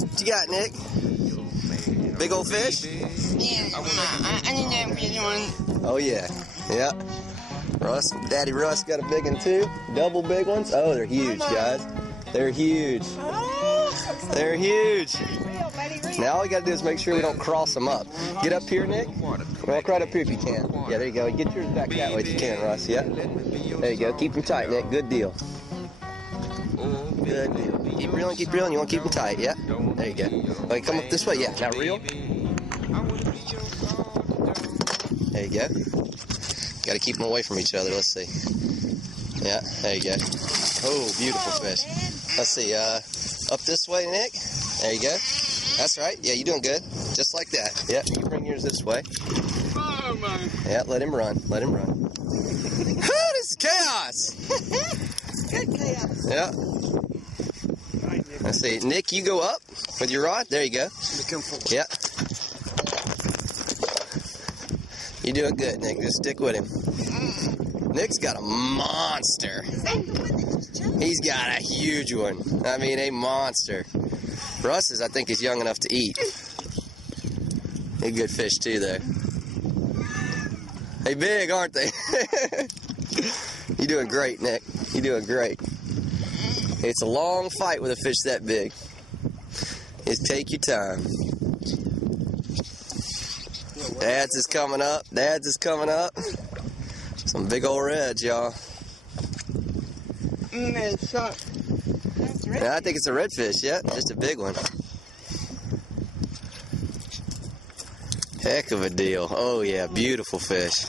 What you got, Nick? Big old fish? Yeah, I need that big one. Oh, yeah. Yeah. Russ, Daddy Russ got a big one, too. Double big ones. Oh, they're huge, guys. They're huge. They're huge. Now all we got to do is make sure we don't cross them up. Get up here, Nick. Walk right up here if you can. Yeah, there you go. Get yours back that way if you can, Russ. Yeah. There you go. Keep them tight, Nick. Good deal. Good deal. Keep reeling, keep reeling. You want to keep them tight, yeah? There you go. Okay, come up this way. Yeah, now reel. There you go. Got to keep them away from each other. Let's see. Yeah, there you go. Oh, beautiful fish. Let's see. Up this way, Nick. There you go. That's right. Yeah, you're doing good. Just like that. Yeah, you bring yours this way. Yeah, let him run. Let him run. This is chaos. Good chaos. Yeah. Let's see. Nick, you go up with your rod. There you go. Yeah. You're doing good, Nick. Just stick with him. Nick's got a monster. He's got a huge one. I mean, a monster. Russ is, I think, is young enough to eat. They're good fish, too, though. They big, aren't they? You're doing great, Nick. You're doing great. It's a long fight with a fish that big. Just take your time. Dad's is coming up. Dad's is coming up. Some big old reds, y'all. Yeah, I think it's a redfish, yeah. Just a big one. Heck of a deal. Oh, yeah. Beautiful fish.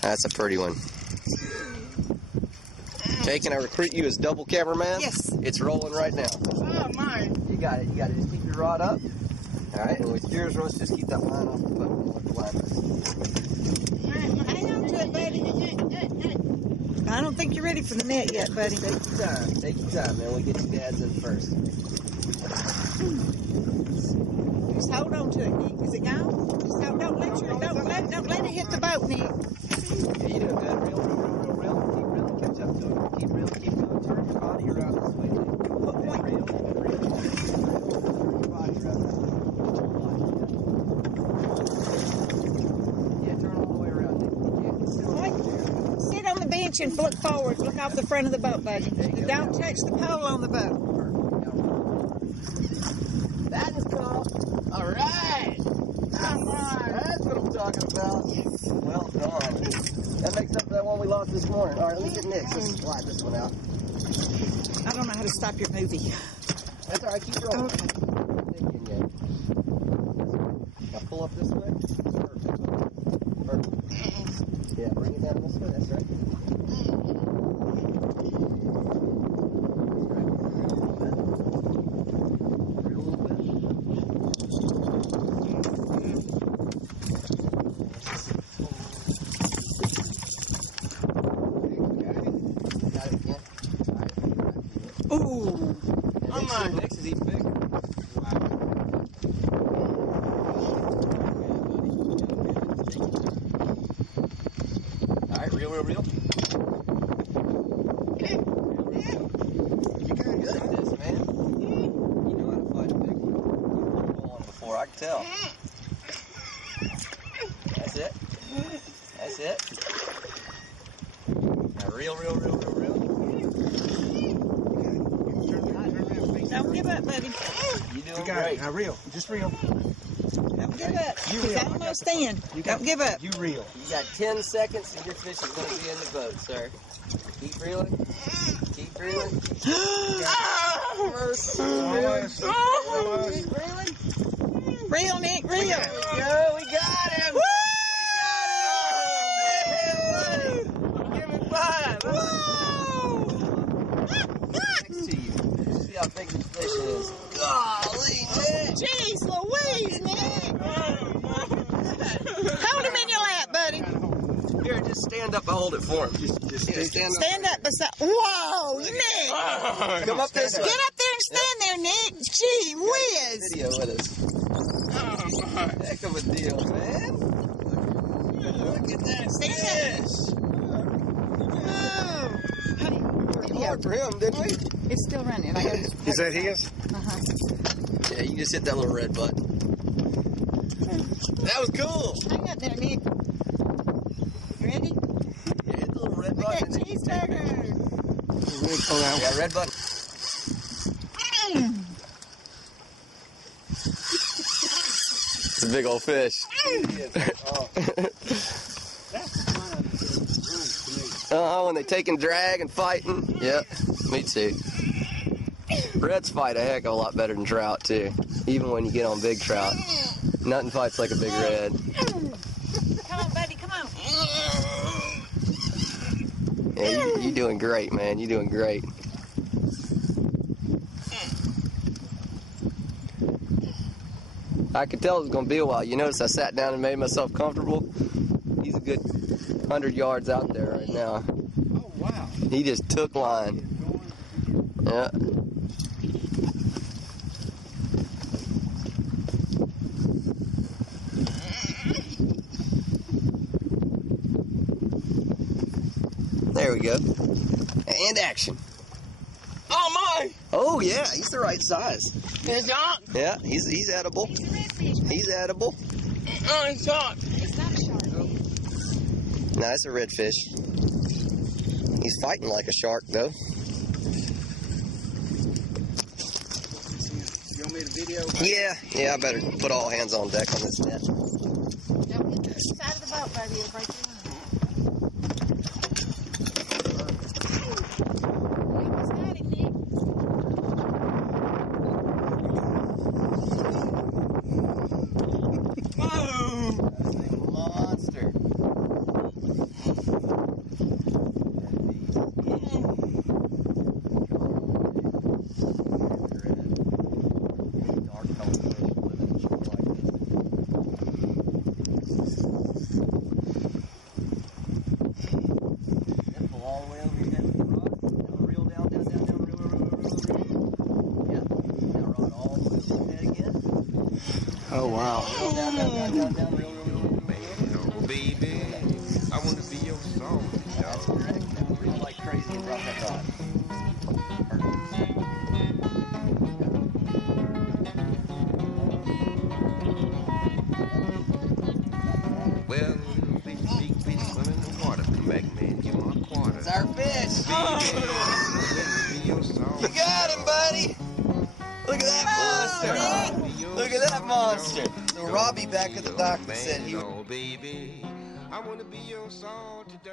That's a pretty one. Okay, can I recruit you as double cameraman? Yes. It's rolling right now. Oh, my. You got it. You got to just keep your rod up. All right. And with yours, Russ, just keep that line off the boat. Hang on to it, buddy. I don't think you're ready for the net yet, buddy. Take your time. Take your time, man. We'll get your dads in first. Just hold on to it, Nick. Is it gone? Just hold, don't let it hit the boat, Nick. Yeah, you doing good. Reel. Keep reeling. Catch up to it. Keep reeling. Turn your body around this way. Reel. Turn your body around. Yeah, turn all the way around. Sit on the bench and look forward. Look off the front of the boat, buddy. Don't touch the pole on the boat. That is cool. All right. That's what I'm talking about. Well done. That makes up for that one we lost this morning. All right, let me get Nick's. Let's slide this one out. I don't know how to stop your movie. That's all right. Keep rolling. Okay. Now pull up this way. Perfect. Yeah, bring it down this way. That's right. Ooh. Next is even bigger. Alright, reel. You're kind of good at this, man. You know how to fight a big one. You've been on before, I can tell. That's it. That's it. Now reel. Don't give up, buddy. You doing great. Now reel. Just reel. Don't give up. You He's reel. almost in. Don't give up. You reel. You got 10 seconds and your fish is going to be in the boat, sir. Keep reeling. Keep reeling. Almost. Keep reeling. Reel, Nick, reel. There we go. We got him. Woo! Give it 5. Whoa! Next to you. See how big this fish is. Golly, Nick. Jeez Louise, Nick. Hold him in your lap, buddy. Here, just stand up and hold it for him. Just Stand up beside. Whoa, Nick. Come up this way. Get up there and stand there, Nick. Gee whiz. Video with us. Heck of a deal, man. Look at that Stand fish. Oh. Worked hard for him, didn't we? It's still running. I gotta Is that his? Yeah, you just hit that little red button. That was cool. Hang up there, Nick. Ready? Yeah, hit the little red Look button. at cheeseburger. Yeah, red button. It's a big old fish. When they take and drag and fighting. Yep, me too. Reds fight a heck of a lot better than trout too. Even when you get on big trout, nothing fights like a big red. Come on, buddy, come on. Yeah, you're doing great, man. You're doing great. I could tell it was going to be a while. You notice I sat down and made myself comfortable? He's a good 100 yards out there right now. Oh, wow. He just took line. Yeah. There we go. And action. Oh my! Oh yeah, he's the right size. It's not. Yeah, he's edible. He's edible. Oh, it's not. It's not a shark. No, that's a redfish. He's fighting like a shark though. You want me to video? Yeah, I better put all hands on deck on this net. Don't hit the side of the boat, buddy. It'll break your line. You almost got him, Nick. Monster. Oh, wow. Down, real. Oh, baby, I want to be your song. That's correct. Reel like crazy and drop that rod. Well, big fish swimming in the water. Come back, man, give my quarter. It's our fish. Let me be your song. You got him, buddy. Look at that monster. Look at that monster. So Robbie back at the dock said he Oh, baby, I want to be your song today.